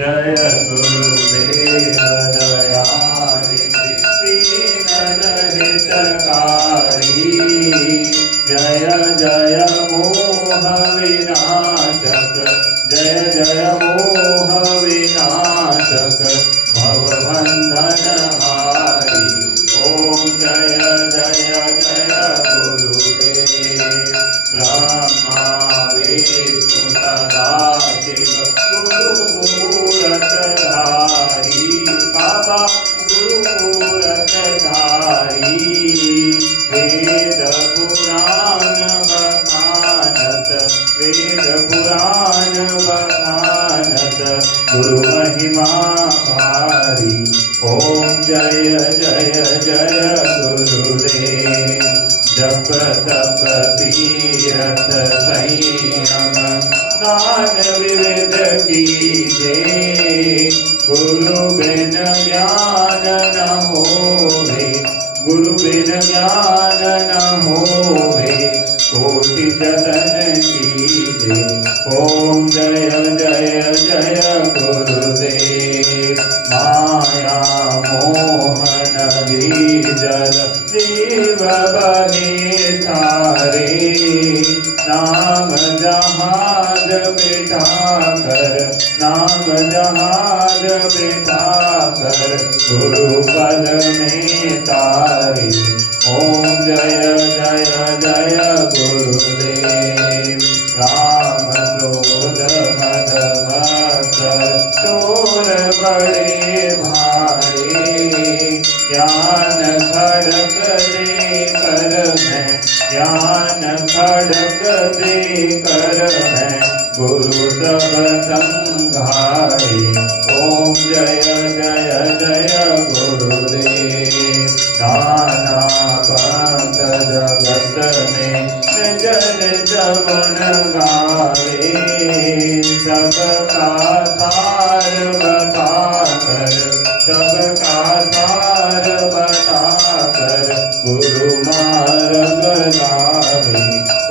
जय गुरुदेव दयानिधि दीनहितकारी। जय जय मोह विनाशक, जय जय मोह विनाशक, भवबंधनहारी। ओम जय जय जय गुरुदेव। ब्रह्मा विष्णु सदाशिव गुरुमूरतधारी। बाबा गुरुमूरतधारी। वेद पुराण बखानत, वेद पुराण बखानत, गुरु महिमा भारी। ओम जय जय जय गुरुदेव। जप तप तीरथ संयम दान विविध कीजे। गुरु बिन ज्ञान न होवे, गुरु बिन ज्ञान न होवे, कोटि जतन कीजे। ओम जय जय जय गुरुदेव। माया मोहन बीजल जीव बहे सारे। नाम जहाज बिठा कर, नाम जहाज बिठा कर, गुरु पद में तारे। ओम जय जय जय गुरुदेव। राम क्रोध मद मत्सर चोर बड़े भारे। ज्ञान खड़क दे कर मैं, ज्ञान खड़क दे कर मैं, गुरु सब संघारे। ओम जय जय जय गुरुदेव। नाना पंथ जगत में निज निज गुण गावे। सबका सार बता कर, सबका सार बता कर, गुरु मार्ग लावे।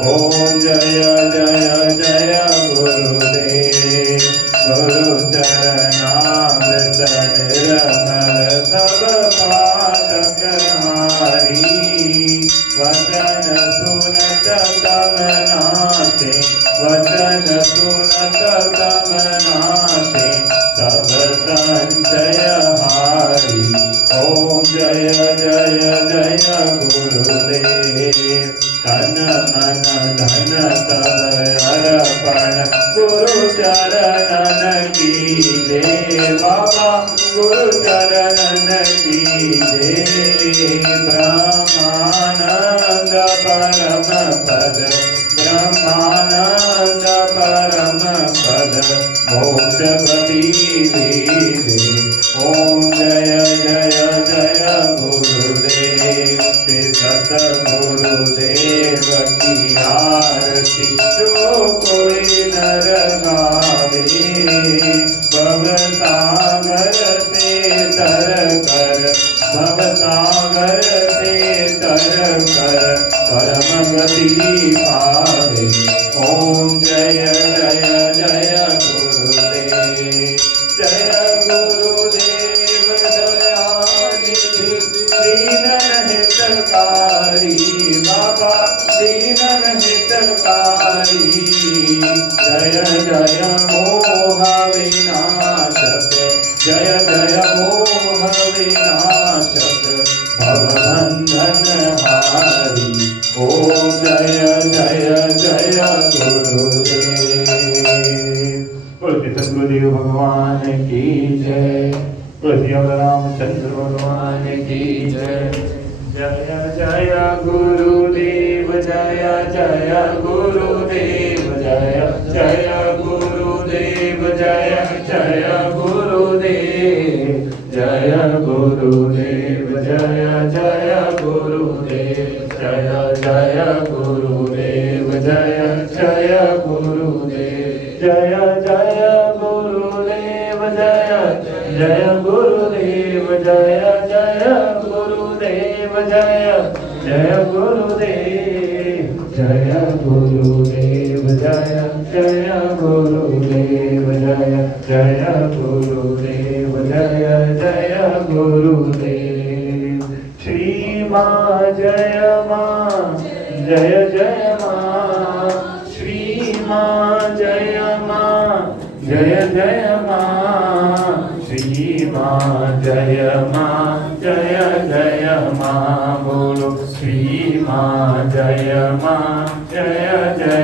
ओम जय जय जय गुरुदेव। गुरु चरणामृत निर्मल सब पाठक हारी। वचन सुनत तम नाथे, वचन सुनत तम नाथे, सब संचय हारी। ओम जय जय जय गुरुदेव। तन मन धन सब अर्पण गुरु चरणन कीजे। बाबा गुरु चरणन कीजे। ब्रह्मानंद परम पद, ब्रह्मानंद परम पद, मोक्ष गति दीजे। ओम जय जय जय गुरुदेव। श्री सतगुरुदेव की आरती जो कोई नर गावे। भवसागर से तर कर, भवसागर से तर कर, परम गति पावे। ओम जय जय जय गुरुदेव। जय गुरुदेव दयानिधि दीनहितकारी। बाबा दीनहितकारी। जय जय मोह विनाशक, जय जय मोह विनाशक, भवबंधनहारी। ओम जय जय जय गुरुदेव। बोलिए सद्गुरुदेव भगवान की जय। बोलिए रामचंद्र भगवान की जय। जय जय गुरुदेव, जय जय गुरुदेव, जय जय गुरुदेव, जय जय गुरुदेव, जय गुरुदेव, जय जय गुरुदेव, जय जय गुरुदेव, जय जय गुरुदेव, जय जय गुरुदेव, जय जय गुरुदेव, जय जय गुरुदेव, जय जय गुरुदेव, जय गुरुदेव, जय जय गुरुदेव। गुरुदेव जय जय गुरुदेव जय जय गुरुदेव श्री माँ जय माँ जय जय माँ श्री माँ जय माँ जय जय माँ श्री माँ जय माँ जय जय माँ बोलो श्री माँ जय माँ जय जय